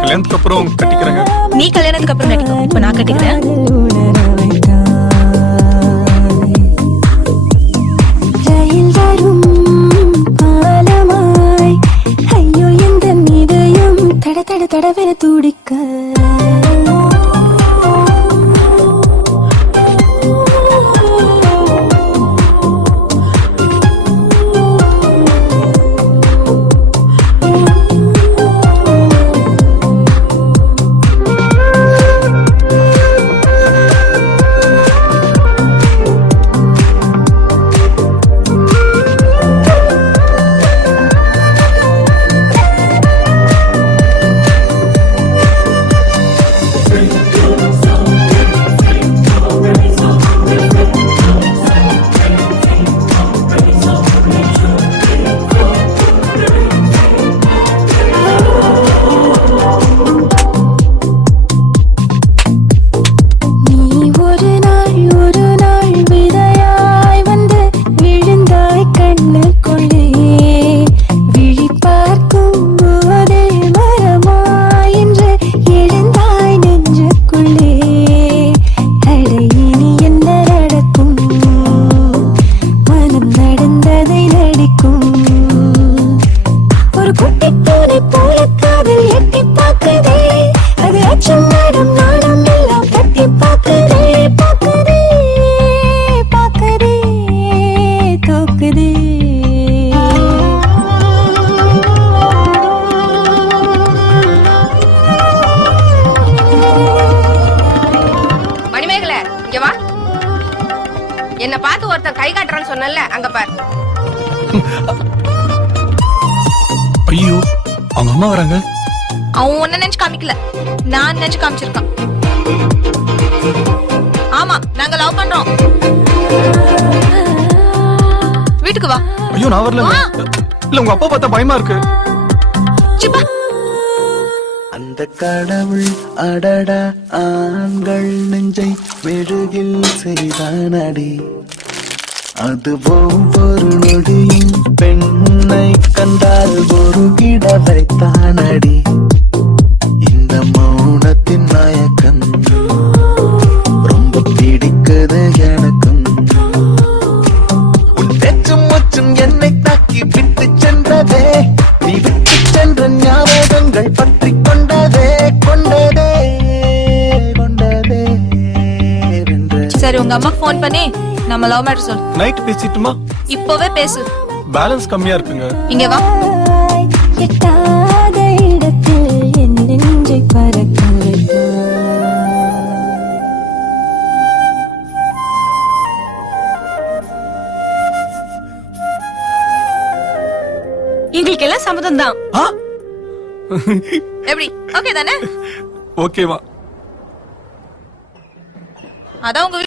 கல்யாணத்துக்கு அப்புறம் கட்டிக்கிறேங்க. நீ கல்யாணத்துக்கு அப்புறம் கட்டிக்கோ, இப்ப நான் கட்டிக்கிறேன். ஐயோ எந்த இதயம் தட தட தடவென துடிக்க என்ன பார்த்து ஒருத்தன் கை காட்டுறான்னு சொன்னல, அங்க பாரு. ஐயோ, அவங்க அம்மா வராங்க. அவன் ஒன்ன நினைச்சு காமிக்கல, நான் நினைச்சு காமிச்சிருக்கான். ஆமா, நாங்க லவ் பண்றோம். வீட்டுக்கு வா. ஐயோ, நான் வரல. இல்ல, உங்க அப்பா பார்த்தா பயமா இருக்கு. சிப்பா. அந்த கடவுள் அடடா ஆண்கள் நெஞ்சை மெழுகில் செய்தானடி, அது ஒவ்வொரு நொடியும் பெண்ணை கண்டால் ஒரு கிட வைத்தானடி. இந்த மௌனத்தின் மயக்கம் ரொம்ப பிடிக்குது எனக்கும். உன் பேச்சும் மூச்சும் என்னை தாக்கி விட்டு சென்றதே, நீ விட்டு சென்ற ஞாபகங்கள் பற்றி கொண்டதே கொண்டதே கொண்டதே. சரி, உங்க அம்மா போன் பண்ணி நம்ம லவ் மேட்டர் சொல்லு. நைட் பேசிட்டுமா? இப்பவே பேசு. பேலன்ஸ் கம்மியா இருக்குங்க. இங்க வா. எட்டாத இடத்தில் என் நெஞ்சை பறக்க வைத்தாய். எங்களுக்கு எல்லாம் சம்மதம் தான். எப்படி? ஓகே தானே? ஓகேவா? அதான் உங்க